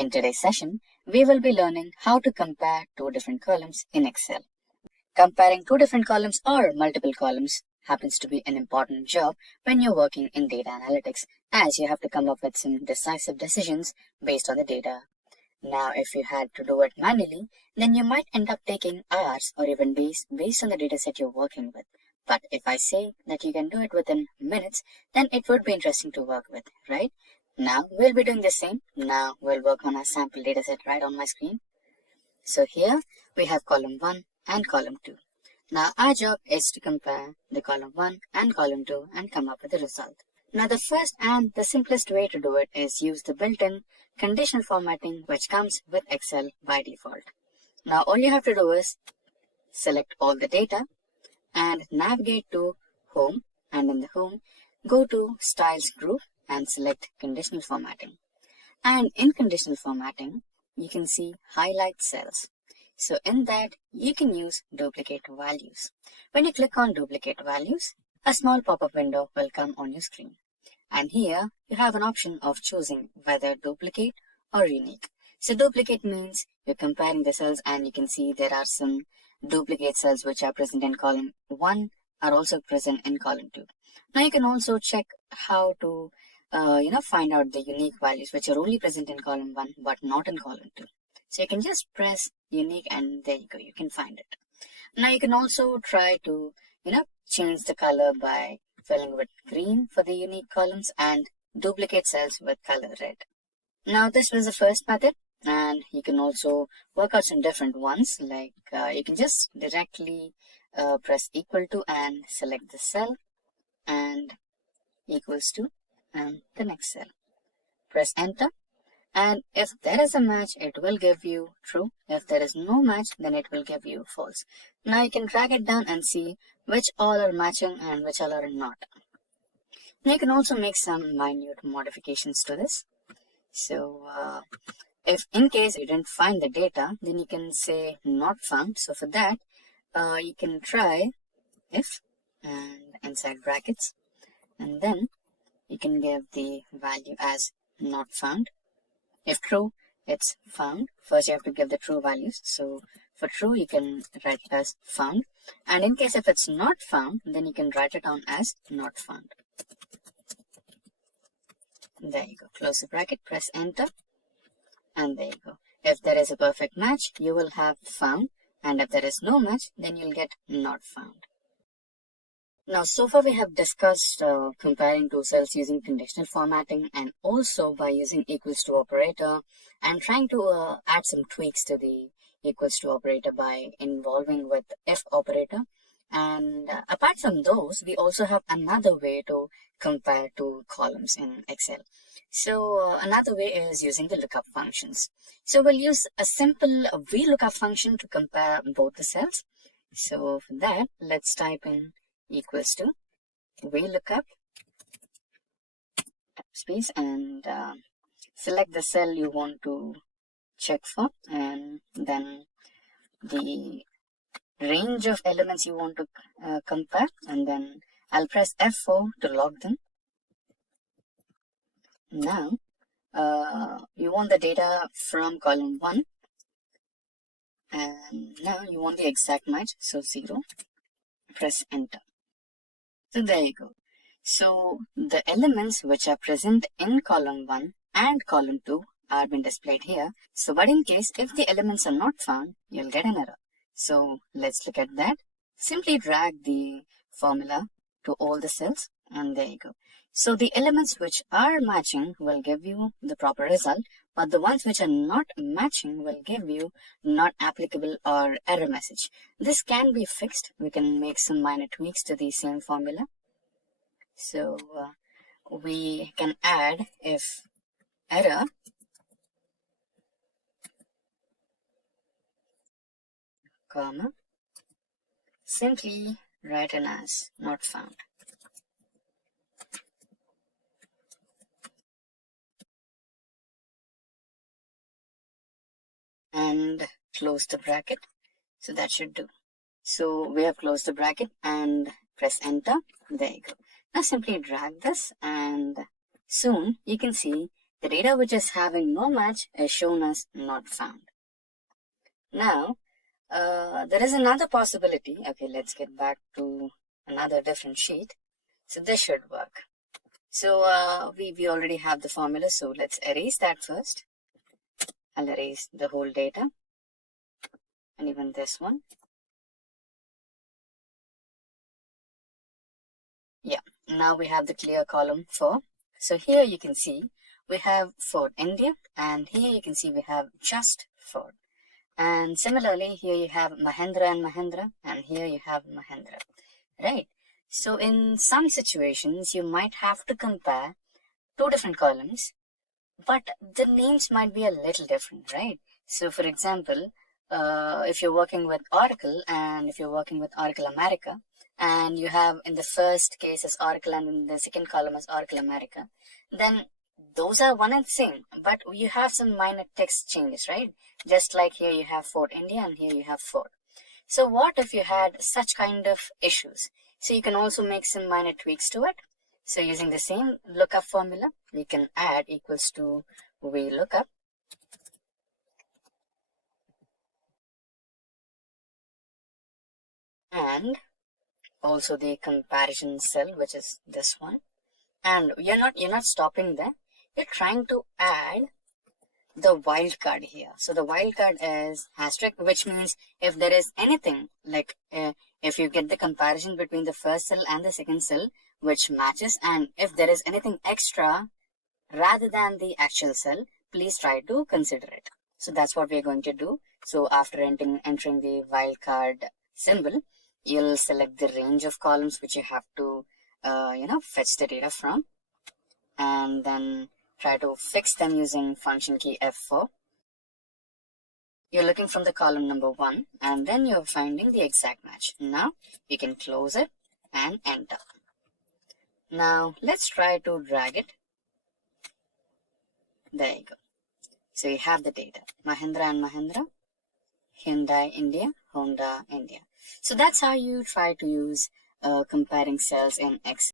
In today's session, we will be learning how to compare two different columns in Excel. Comparing two different columns or multiple columns happens to be an important job when you're working in data analytics, as you have to come up with some decisive decisions based on the data. Now, if you had to do it manually, then you might end up taking hours or even days based on the dataset you're working with. But if I say that you can do it within minutes, then it would be interesting to work with, right? Now, we'll be doing the same. Now, we'll work on a sample dataset right on my screen. So here, we have column 1 and column 2. Now, our job is to compare the column 1 and column 2 and come up with a result. Now, the first and the simplest way to do it is use the built-in conditional formatting which comes with Excel by default. Now, all you have to do is select all the data and navigate to Home, and in the Home, go to Styles group and select Conditional Formatting. And in Conditional Formatting, you can see Highlight Cells. So in that, you can use Duplicate Values. When you click on Duplicate Values, a small pop-up window will come on your screen. And here, you have an option of choosing whether duplicate or unique. So duplicate means you're comparing the cells, and you can see there are some duplicate cells which are present in column 1 are also present in column 2. Now you can also check how to find out the unique values which are only present in column 1 but not in column 2. So you can just press unique and there you go, you can find it. Now you can also try to change the color by filling with green for the unique columns and duplicate cells with color red. Now this was the first method, and you can also work out some different ones, like you can just directly press equal to and select the cell and equals to and the next cell. Press enter, and if there is a match, it will give you true. If there is no match, then it will give you false. Now you can drag it down and see which all are matching and which all are not. Now you can also make some minute modifications to this. So if in case you didn't find the data, then you can say not found. So for that, you can try if and inside brackets, and then you can give the value as not found. If true, it's found. First you have to give the true values. So for true, you can write it as found. And in case if it's not found, then you can write it down as not found. There you go. Close the bracket, press enter, and there you go. If there is a perfect match, you will have found, and if there is no match, then you'll get not found. Now, so far we have discussed comparing two cells using conditional formatting and also by using equals to operator and trying to add some tweaks to the equals to operator by involving with if operator. And apart from those, we also have another way to compare two columns in Excel. So another way is using the lookup functions. So we'll use a simple VLOOKUP function to compare both the cells. So for that, let's type in equals to VLOOKUP space and select the cell you want to check for, and then the range of elements you want to compare, and then I'll press F4 to log them. Now you want the data from column 1, and now you want the exact match, so 0. Press enter. So there you go. So the elements which are present in column 1 and column 2 are being displayed here. So but in case if the elements are not found, you'll get an error. So let's look at that. Simply drag the formula to all the cells, and there you go. So the elements which are matching will give you the proper result, but the ones which are not matching will give you not applicable or error message. This can be fixed. We can make some minor tweaks to the same formula. So we can add if error comma simply written as not found. And close the bracket. So that should do. So we have closed the bracket and press enter. There you go. Now simply drag this and soon you can see The data which is having no match is shown as not found. Now, there is another possibility. Okay, let's get back to another different sheet. So this should work. So we already have the formula, so let's erase that first. I'll erase the whole data and even this one. Yeah, now we have the clear column for. So here you can see we have Ford India, and here you can see we have just Ford. And similarly, here you have Mahindra and Mahindra, and here you have Mahindra, right? So in some situations, you might have to compare two different columns, but the names might be a little different, right? So for example, if you're working with Oracle and if you're working with Oracle America, and you have in the first case as Oracle and in the second column as Oracle America, then those are one and same, but you have some minor text changes, right? Just like here you have Ford India and here you have Ford. So what if you had such kind of issues? So you can also make some minor tweaks to it. So using the same lookup formula, we can add equals to VLOOKUP. And also the comparison cell, which is this one. And you're not stopping there. You're trying to add the wildcard here. So the wildcard is asterisk, which means if there is anything like if you get the comparison between the first cell and the second cell which matches, and if there is anything extra rather than the actual cell, please try to consider it. So that's what we're going to do. So after entering the wildcard symbol, you'll select the range of columns which you have to fetch the data from, and then try to fix them using function key F4. You're looking from the column number 1, and then you're finding the exact match. Now you can close it and enter. Now let's try to drag it. There you go. So you have the data. Mahindra and Mahindra, Hyundai India, Honda India. So that's how you try to use comparing cells in Excel.